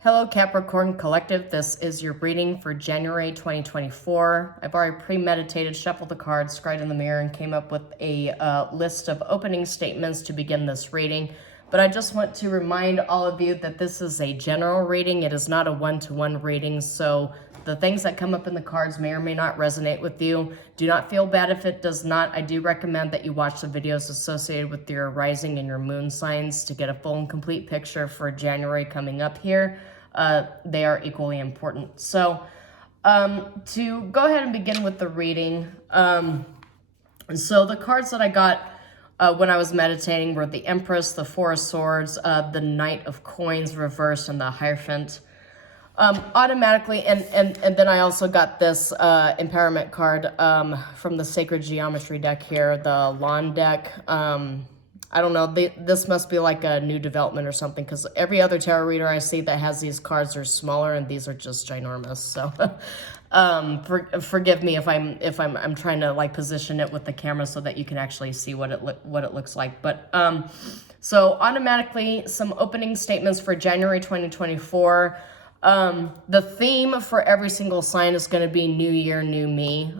Hello Capricorn Collective, this is your reading for January 2024. I've already premeditated, shuffled the cards, cried in the mirror, and came up with a list of opening statements to begin this reading. But I just want to remind all of you that this is a general reading. It is not a one-to-one reading, so the things that come up in the cards may or may not resonate with you. Do not feel bad if it does not. I do recommend that you watch the videos associated with your rising and your moon signs to get a full and complete picture for January coming up here. They are equally important. So to go ahead and begin with the reading, so the cards that I got when I was meditating were the Empress, the Four of Swords, the Knight of Coins reversed, and the Hierophant. Automatically, and then I also got this empowerment card from the Sacred Geometry deck here, the Lawn deck. I don't know, this must be like a new development or something, because every other tarot reader I see that has these cards are smaller, and these are just ginormous. So forgive me if I'm trying to like position it with the camera so that you can actually see what it looks like. But so automatically, some opening statements for January 2024. The theme for every single sign is going to be New Year, New Me.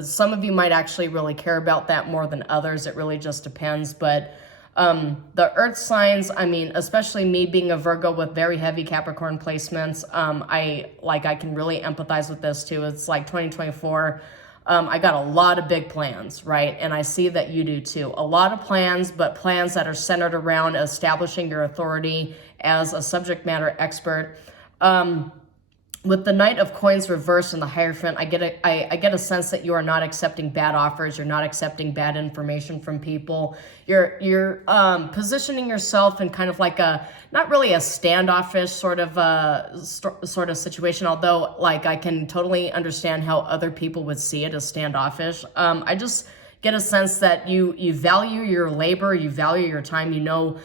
Some of you might actually really care about that more than others. It really just depends. But the earth signs, I mean, especially me being a Virgo with very heavy Capricorn placements, I can really empathize with this too. It's like 2024. I got a lot of big plans, right? And I see that you do too. A lot of plans, but plans that are centered around establishing your authority as a subject matter expert. With the Knight of Coins reversed and the Hierophant, I get a sense that you are not accepting bad offers. You're not accepting bad information from people. You're positioning yourself in kind of like not really a standoffish sort of situation. Although, like, I can totally understand how other people would see it as standoffish. I just get a sense that you value your labor, you value your time. You know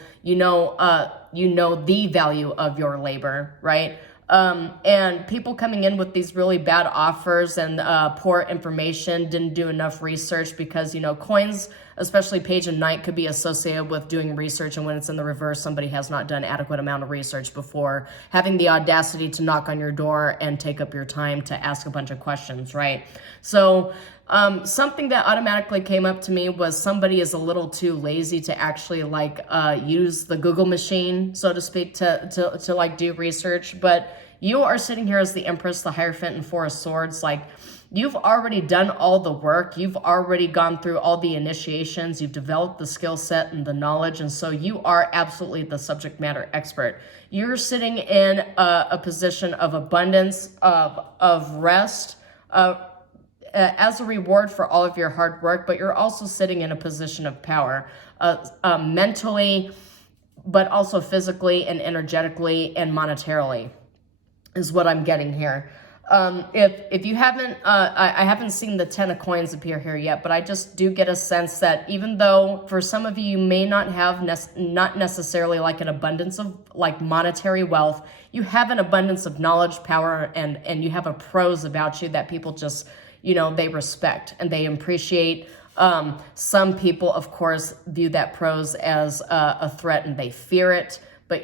the value of your labor, right? And people coming in with these really bad offers and poor information, didn't do enough research, because, coins, especially page and knight, could be associated with doing research. And when it's in the reverse, somebody has not done adequate amount of research before having the audacity to knock on your door and take up your time to ask a bunch of questions, right? So something that automatically came up to me was somebody is a little too lazy to actually use the Google machine, so to speak, to like do research. But you are sitting here as the Empress, the Hierophant, and Four of Swords. Like, you've already done all the work. You've already gone through all the initiations. You've developed the skill set and the knowledge. And so you are absolutely the subject matter expert. You're sitting in a position of abundance, of rest, as a reward for all of your hard work, but you're also sitting in a position of power, mentally, but also physically and energetically and monetarily, is what I'm getting here. If you haven't, I haven't seen the 10 of coins appear here yet, but I just do get a sense that even though for some of you may not have not necessarily like an abundance of like monetary wealth, you have an abundance of knowledge, power, and you have a pros about you that people just, they respect and they appreciate. Some people, of course, view that pros as a threat and they fear it. But,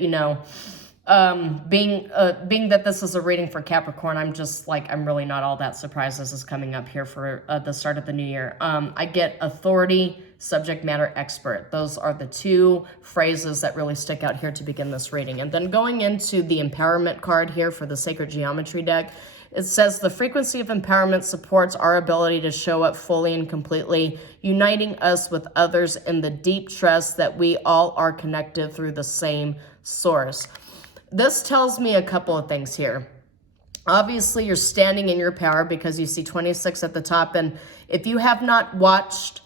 being that this is a reading for Capricorn, I'm really not all that surprised this is coming up here for the start of the new year. I get authority, subject matter expert. Those are the two phrases that really stick out here to begin this reading. And then going into the empowerment card here for the Sacred Geometry deck, it says the frequency of empowerment supports our ability to show up fully and completely, uniting us with others in the deep trust that we all are connected through the same source. This tells me a couple of things here. Obviously, you're standing in your power because you see 26 at the top. And if you have not watched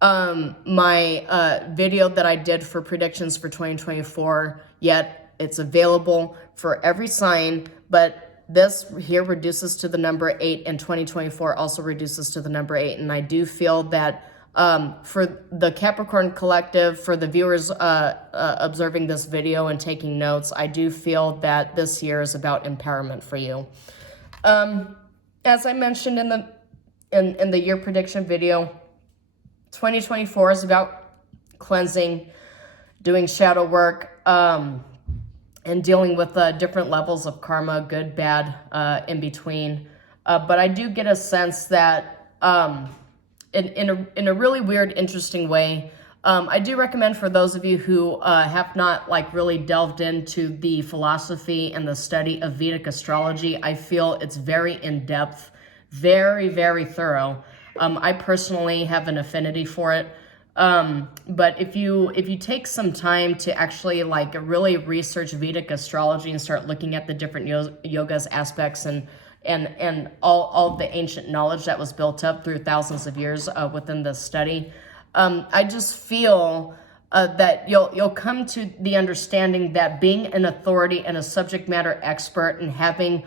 my video that I did for predictions for 2024 yet, it's available for every sign. But this here reduces to the number 8, and 2024 also reduces to the number 8. And I do feel that for the Capricorn Collective, for the viewers observing this video and taking notes, I do feel that this year is about empowerment for you. As I mentioned in the year prediction video, 2024 is about cleansing, doing shadow work, and dealing with different levels of karma, good, bad, in between. But I do get a sense that in a really weird, interesting way, I do recommend for those of you who have not like really delved into the philosophy and the study of Vedic astrology. I feel it's very in-depth, very, very thorough. I personally have an affinity for it. But if you take some time to actually like really research Vedic astrology and start looking at the different yogas aspects and all the ancient knowledge that was built up through thousands of years within this study, I just feel that you'll come to the understanding that being an authority and a subject matter expert and having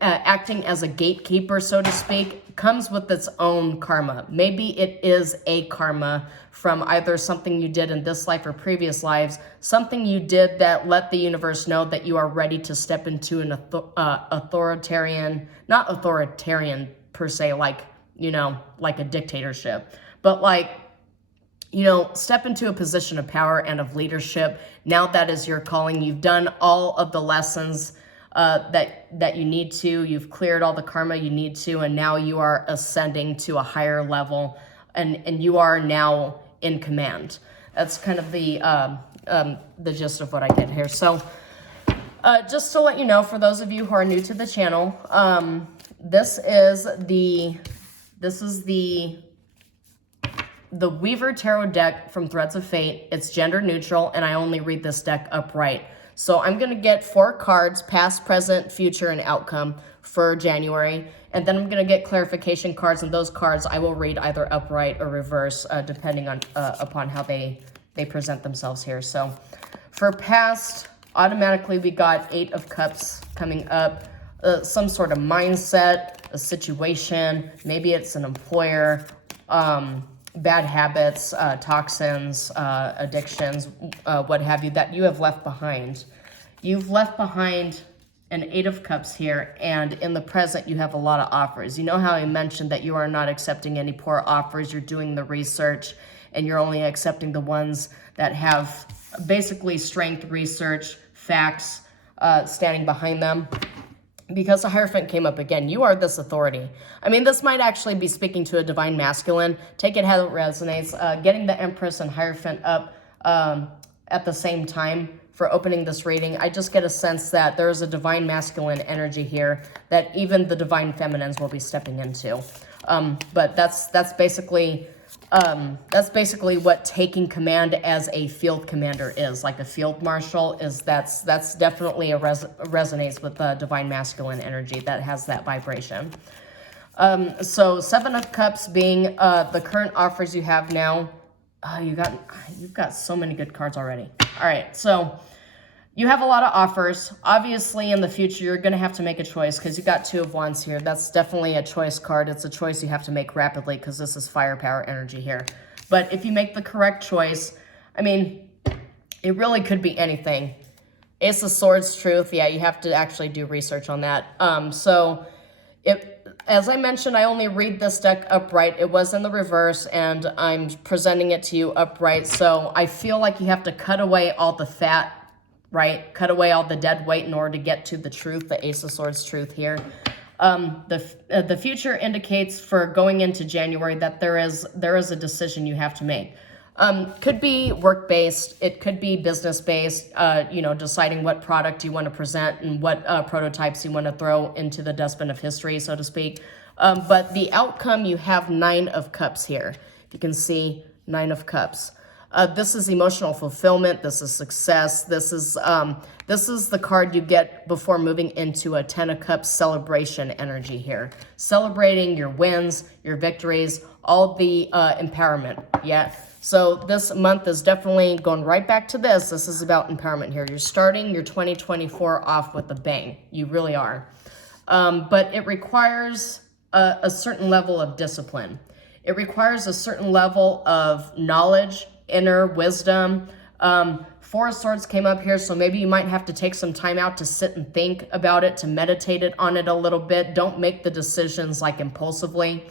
acting as a gatekeeper, so to speak, comes with its own karma. Maybe it is a karma from either something you did in this life or previous lives, something you did that let the universe know that you are ready to step into an authoritarian, not authoritarian per se, like, you know, like a dictatorship, but like, you know, step into a position of power and of leadership. Now that is your calling. You've done all of the lessons that you need to. You've cleared all the karma you need to, and now you are ascending to a higher level, and you are now in command. That's kind of the gist of what I get here. So just to let you know, for those of you who are new to the channel, this is the Weaver Tarot deck from Threads of Fate. It's gender neutral, and I only read this deck upright. So I'm going to get 4 cards, past, present, future, and outcome for January. And then I'm going to get clarification cards, and those cards I will read either upright or reverse, depending on upon how they present themselves here. So for past, automatically we got 8 of Cups coming up. Some sort of mindset, a situation, maybe it's an employer, bad habits, toxins, addictions, what have you, that you have left behind. You've left behind an 8 of Cups here, and in the present, you have a lot of offers. You know how I mentioned that you are not accepting any poor offers, you're doing the research, and you're only accepting the ones that have basically strength, research, facts, standing behind them. Because the Hierophant came up again, you are this authority. I mean, this might actually be speaking to a divine masculine. Take it how it resonates. Getting the Empress and Hierophant up at the same time for opening this reading, I just get a sense that there is a divine masculine energy here that even the divine feminines will be stepping into. But that's basically what taking command as a field commander is, like a field marshal is. That's definitely resonates with the divine masculine energy that has that vibration. So 7 of Cups being the current offers you have now. You've got so many good cards already. All right, so you have a lot of offers. Obviously, in the future, you're going to have to make a choice because you got 2 of Wands here. That's definitely a choice card. It's a choice you have to make rapidly because this is firepower energy here. But if you make the correct choice, I mean, it really could be anything. Ace of Swords, truth. Yeah, you have to actually do research on that. As I mentioned, I only read this deck upright. It was in the reverse, and I'm presenting it to you upright. So I feel like you have to cut away all the fat, right? Cut away all the dead weight in order to get to the truth, the Ace of Swords truth here. The future indicates for going into January that there is a decision you have to make. Could be work-based, it could be business-based, you know, deciding what product you want to present and what prototypes you want to throw into the dustbin of history, so to speak. But the outcome, you have 9 of Cups here. If you can see, 9 of Cups. This is emotional fulfillment. This is success. This is the card you get before moving into a 10 of Cups celebration energy here. Celebrating your wins, your victories, all the empowerment. Yeah. So this month is definitely going right back to this. This is about empowerment here. You're starting your 2024 off with a bang. You really are. But it requires a certain level of discipline. It requires a certain level of knowledge, inner wisdom. 4 of Swords came up here, so maybe you might have to take some time out to sit and think about it, to meditate on it a little bit. Don't make the decisions like impulsively.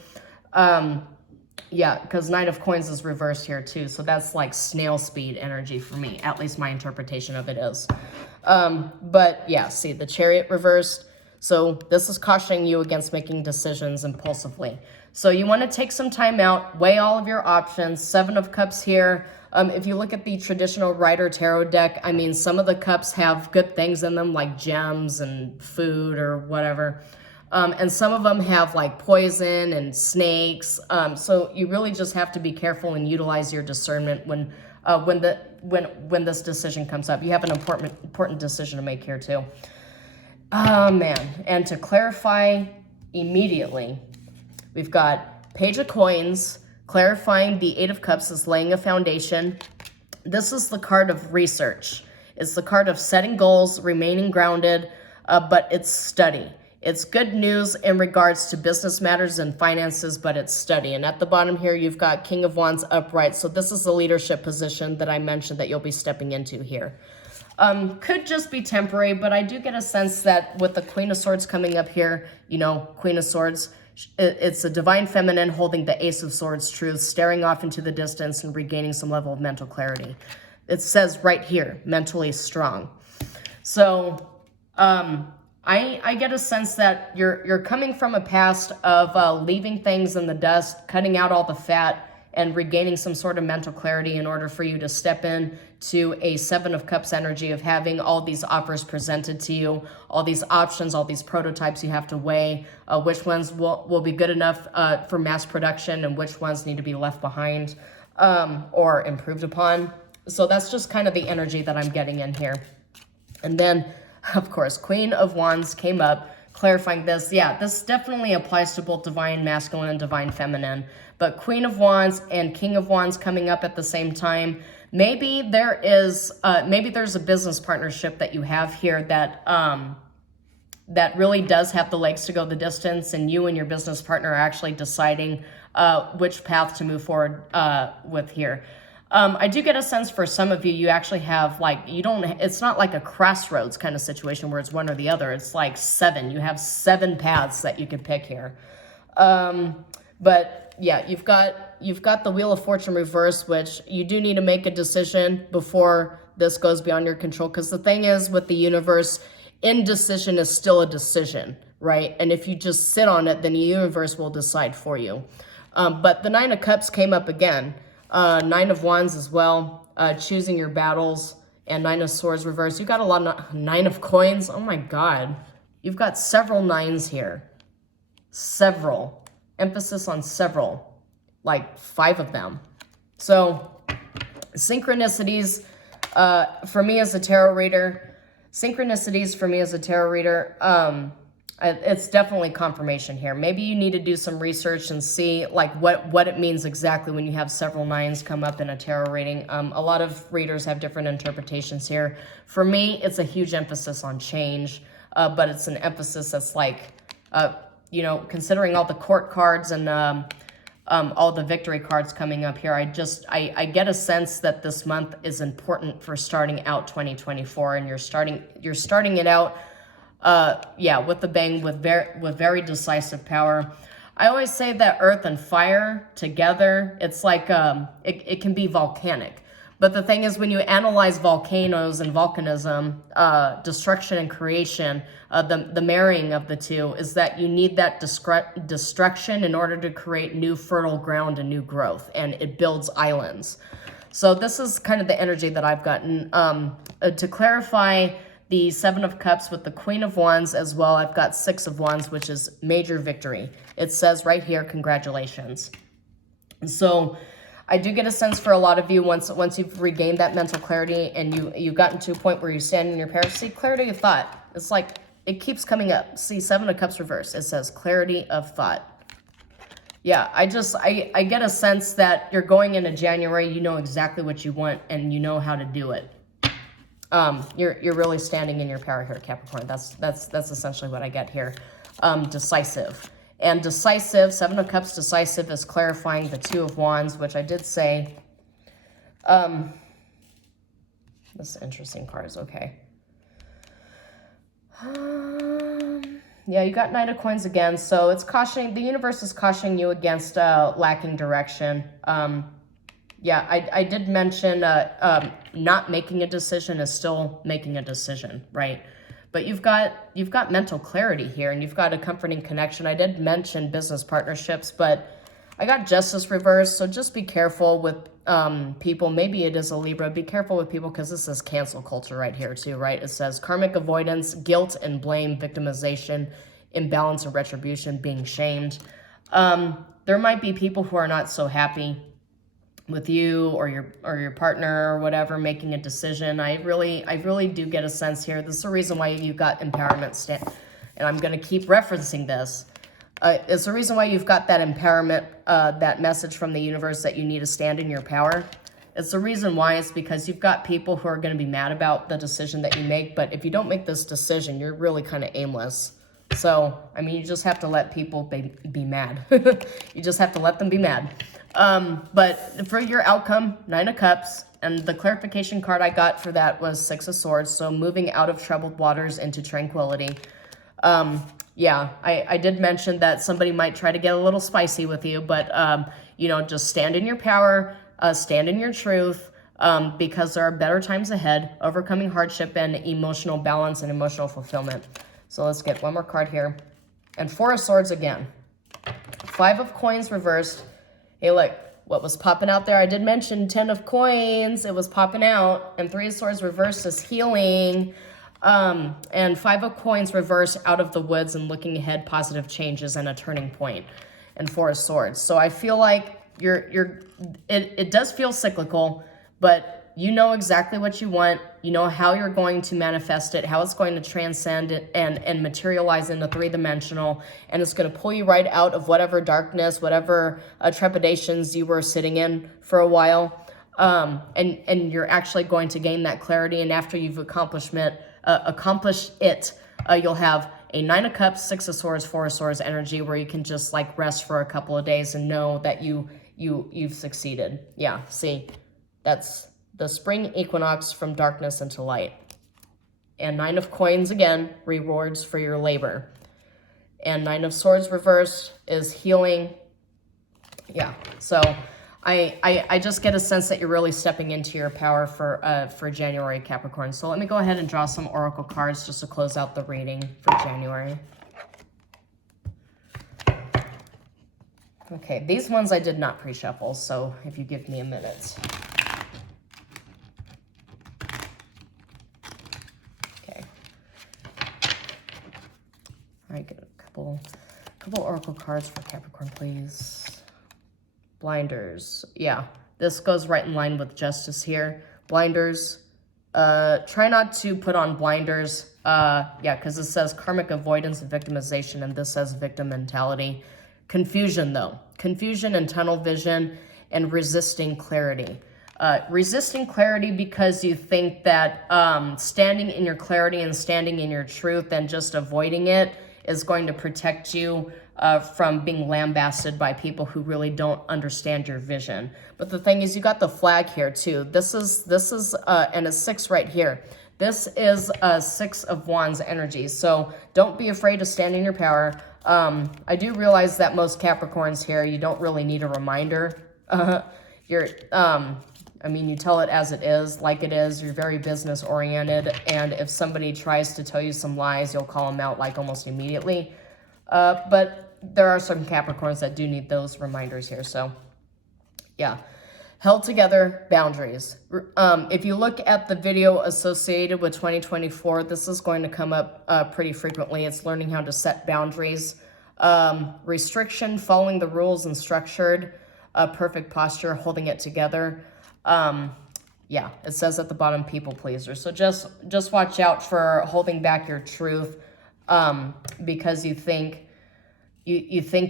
Yeah, because 9 of Coins is reversed here too, so that's like snail speed energy for me. At least my interpretation of it is. But yeah, see the Chariot reversed. So this is cautioning you against making decisions impulsively. So you want to take some time out, weigh all of your options. Seven of Cups here. If you look at the traditional Rider Tarot deck, I mean, some of the cups have good things in them, like gems and food or whatever. And some of them have like poison and snakes. So you really just have to be careful and utilize your discernment when this decision comes up. You have an important decision to make here too. Oh man. And to clarify immediately, we've got Page of Coins, clarifying the Eight of Cups is laying a foundation. This is the card of research. It's the card of setting goals, remaining grounded, but it's study. It's good news in regards to business matters and finances, but it's study. And at the bottom here, you've got King of Wands upright. So this is the leadership position that I mentioned that you'll be stepping into here. Could just be temporary, but I do get a sense that with the Queen of Swords coming up here, you know, Queen of Swords, it's a divine feminine holding the Ace of Swords truth, staring off into the distance and regaining some level of mental clarity. It says right here, mentally strong. So, I get a sense that you're coming from a past of leaving things in the dust, cutting out all the fat, and regaining some sort of mental clarity in order for you to step in to a Seven of Cups energy of having all these offers presented to you, all these options, all these prototypes you have to weigh, which ones will be good enough for mass production and which ones need to be left behind or improved upon. So that's just kind of the energy that I'm getting in here. And then, of course, Queen of Wands came up, clarifying this. Yeah, this definitely applies to both divine masculine and divine feminine. But Queen of Wands and King of Wands coming up at the same time. Maybe there's a business partnership that you have here that that really does have the legs to go the distance, and you and your business partner are actually deciding which path to move forward with here. I do get a sense for some of you, you actually have like, it's not like a crossroads kind of situation where it's one or the other. It's like seven. You have seven paths that you could pick here. But yeah, you've got the Wheel of Fortune reverse, which you do need to make a decision before this goes beyond your control. Because the thing is with the universe, indecision is still a decision, right? And if you just sit on it, then the universe will decide for you. But the Nine of Cups came up again. Nine of Wands as well, choosing your battles, and Nine of Swords reverse. You got a lot of Nine of Coins. Oh my God. You've got several nines here. Several. Emphasis on several. Like 5 of them. So, synchronicities for me as a tarot reader. It's definitely confirmation here. Maybe you need to do some research and see like what it means exactly when you have several nines come up in a tarot reading. A lot of readers have different interpretations here. For me, it's a huge emphasis on change, but it's an emphasis that's like, you know, considering all the court cards and all the victory cards coming up here, I get a sense that this month is important for starting out 2024, and you're starting it out. Yeah, with the bang, with very decisive power. I always say that earth and fire together, it's like, it can be volcanic. But the thing is, when you analyze volcanoes and volcanism, destruction and creation, the marrying of the two is that you need that destruction in order to create new fertile ground and new growth, and it builds islands. So this is kind of the energy that I've gotten. To clarify the Seven of Cups with the Queen of Wands as well, I've got Six of Wands, which is major victory. It says right here, congratulations. So I do get a sense for a lot of you, once you've regained that mental clarity and you've gotten to a point where you stand in your power. See, clarity of thought. It's like, it keeps coming up. See, Seven of Cups reverse. It says clarity of thought. Yeah, I get a sense that you're going into January, you know exactly what you want and you know how to do it. You're really standing in your power here, Capricorn. That's essentially what I get here. Decisive. And decisive, Seven of Cups decisive is clarifying the Two of Wands, which I did say. This is interesting cards, okay. Yeah, you got Knight of Coins again, so it's cautioning, the universe is cautioning you against lacking direction. Yeah, I did mention not making a decision is still making a decision, right? But you've got mental clarity here, and you've got a comforting connection. I did mention business partnerships, but I got justice reversed, so just be careful with people. Maybe it is a Libra. Be careful with people because this is cancel culture right here too, right? It says karmic avoidance, guilt and blame, victimization, imbalance and retribution, being shamed. There might be people who are not so happy with you or your partner or whatever making a decision. I really do get a sense here. This is the reason why you got empowerment and I'm going to keep referencing this. It's the reason why you've got that empowerment, that message from the universe that you need to stand in your power. It's the reason why. It's because you've got people who are going to be mad about the decision that you make, but if you don't make this decision, you're really kind of aimless. So, I mean, you just have to let people be mad. You just have to let them be mad. But for your outcome, 9 of Cups, and the clarification card I got for that was 6 of Swords, so moving out of troubled waters into tranquility. Yeah, I did mention that somebody might try to get a little spicy with you, but, you know, just stand in your power, stand in your truth, because there are better times ahead, overcoming hardship and emotional balance and emotional fulfillment. So let's get one more card here. And 4 of Swords again. 5 of Coins reversed. Hey, look, what was popping out there? I did mention 10 of Coins. It was popping out. And 3 of Swords reversed is healing. And 5 of Coins reversed out of the woods and looking ahead, positive changes and a turning point. And 4 of Swords. So I feel like it does feel cyclical, but you know exactly what you want. You know how you're going to manifest it, how it's going to transcend it and materialize into 3-dimensional. And it's going to pull you right out of whatever darkness, whatever trepidations you were sitting in for a while. And you're actually going to gain that clarity. And after you've accomplished it, you'll have a 9 of Cups, 6 of Swords, 4 of Swords energy where you can just like rest for a couple of days and know that you've succeeded. Yeah, see, that's the spring equinox from darkness into light. And 9 of Coins again, rewards for your labor. And 9 of Swords reversed is healing. Yeah, so I just get a sense that you're really stepping into your power for January, Capricorn. So let me go ahead and draw some oracle cards just to close out the reading for January. Okay, these ones I did not pre-shuffle, so if you give me a minute. Okay. All right, get a couple oracle cards for Capricorn, please. Blinders. Yeah, this goes right in line with justice here. Blinders. Try not to put on blinders. Yeah, because it says karmic avoidance and victimization, and this says victim mentality. Confusion, though. Confusion and tunnel vision and resisting clarity. Resisting clarity because you think that standing in your clarity and standing in your truth and just avoiding it is going to protect you from being lambasted by people who really don't understand your vision. But the thing is, you got the flag here too. This is and a 6 right here. This is a 6 of Wands energy. So don't be afraid to stand in your power. I do realize that most Capricorns here, you don't really need a reminder. I mean, you tell it as it is, like it is. You're very business oriented. And if somebody tries to tell you some lies, you'll call them out like almost immediately. But there are some Capricorns that do need those reminders here. So yeah, held together boundaries. If you look at the video associated with 2024, this is going to come up pretty frequently. It's learning how to set boundaries, restriction, following the rules and structured, perfect posture, holding it together. Yeah, it says at the bottom, people pleaser. So just watch out for holding back your truth, because you think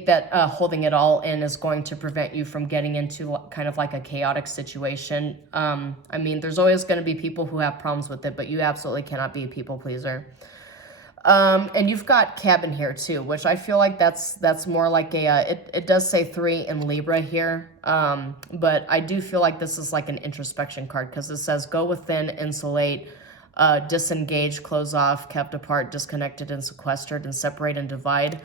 that holding it all in is going to prevent you from getting into kind of like a chaotic situation. I mean, there's always going to be people who have problems with it, but you absolutely cannot be a people pleaser. And you've got cabin here too, which I feel like that's more like it does say 3 in Libra here. But I do feel like this is like an introspection card because it says go within, insulate, disengage, close off, kept apart, disconnected and sequestered, and separate and divide.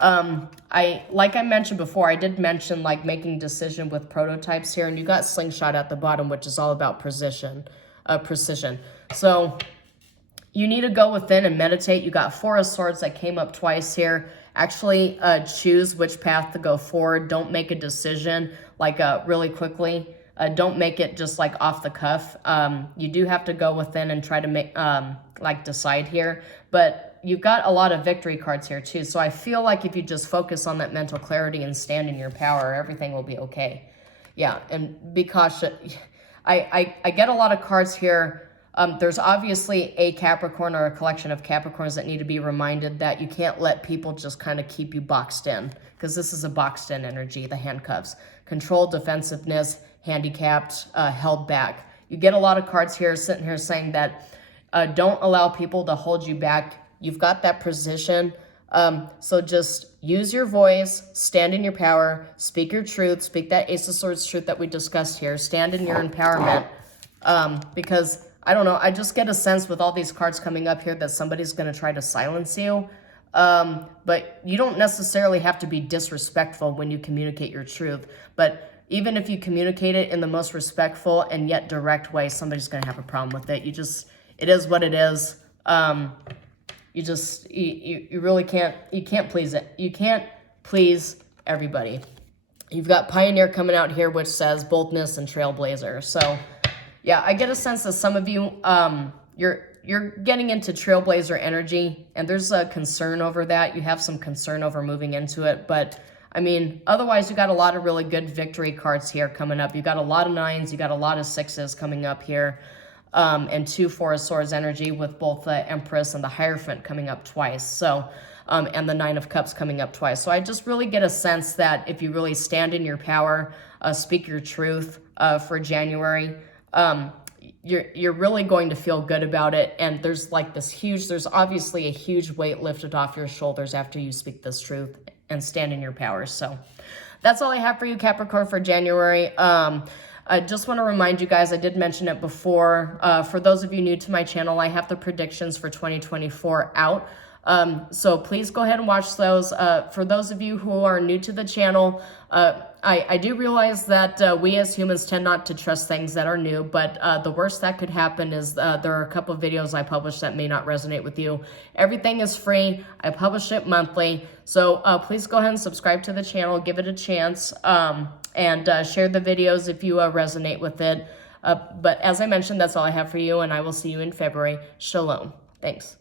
Like I mentioned before, I did mention like making decision with prototypes here, and you got slingshot at the bottom, which is all about precision. So you need to go within and meditate. You got Four of Swords that came up twice here. Actually, choose which path to go forward. Don't make a decision like really quickly. Don't make it just like off the cuff. You do have to go within and try to make like decide here. But you've got a lot of victory cards here too. So I feel like if you just focus on that mental clarity and stand in your power, everything will be okay. Yeah, and be cautious. I get a lot of cards here. There's obviously a Capricorn or a collection of Capricorns that need to be reminded that you can't let people just kind of keep you boxed in, because this is a boxed in energy, the handcuffs. Control, defensiveness, handicapped, held back. You get a lot of cards here sitting here saying that don't allow people to hold you back. You've got that position. So just use your voice, stand in your power, speak your truth, speak that Ace of Swords truth that we discussed here, stand in your empowerment. Because I don't know, I just get a sense with all these cards coming up here that somebody's going to try to silence you. But you don't necessarily have to be disrespectful when you communicate your truth. But even if you communicate it in the most respectful and yet direct way, somebody's going to have a problem with it. It is what it is. You really can't please it. You can't please everybody. You've got Pioneer coming out here, which says boldness and trailblazer. So yeah, I get a sense that some of you, you're getting into trailblazer energy, and there's a concern over that. You have some concern over moving into it, but I mean, otherwise you got a lot of really good victory cards here coming up. You got a lot of 9s, you got a lot of 6s coming up here, and 2 Four of Swords energy with both the Empress and the Hierophant coming up twice. So, and the 9 of Cups coming up twice. So I just really get a sense that if you really stand in your power, speak your truth for January, you're really going to feel good about it. And there's like there's obviously a huge weight lifted off your shoulders after you speak this truth and stand in your power. So that's all I have for you, Capricorn, for January. I just want to remind you guys, I did mention it before, for those of you new to my channel, I have the predictions for 2024 out. So please go ahead and watch those. For those of you who are new to the channel, I do realize that we as humans tend not to trust things that are new, but the worst that could happen is there are a couple of videos I published that may not resonate with you. Everything is free. I publish it monthly. So please go ahead and subscribe to the channel, give it a chance, and share the videos if you resonate with it. But as I mentioned, that's all I have for you, and I will see you in February. Shalom. Thanks.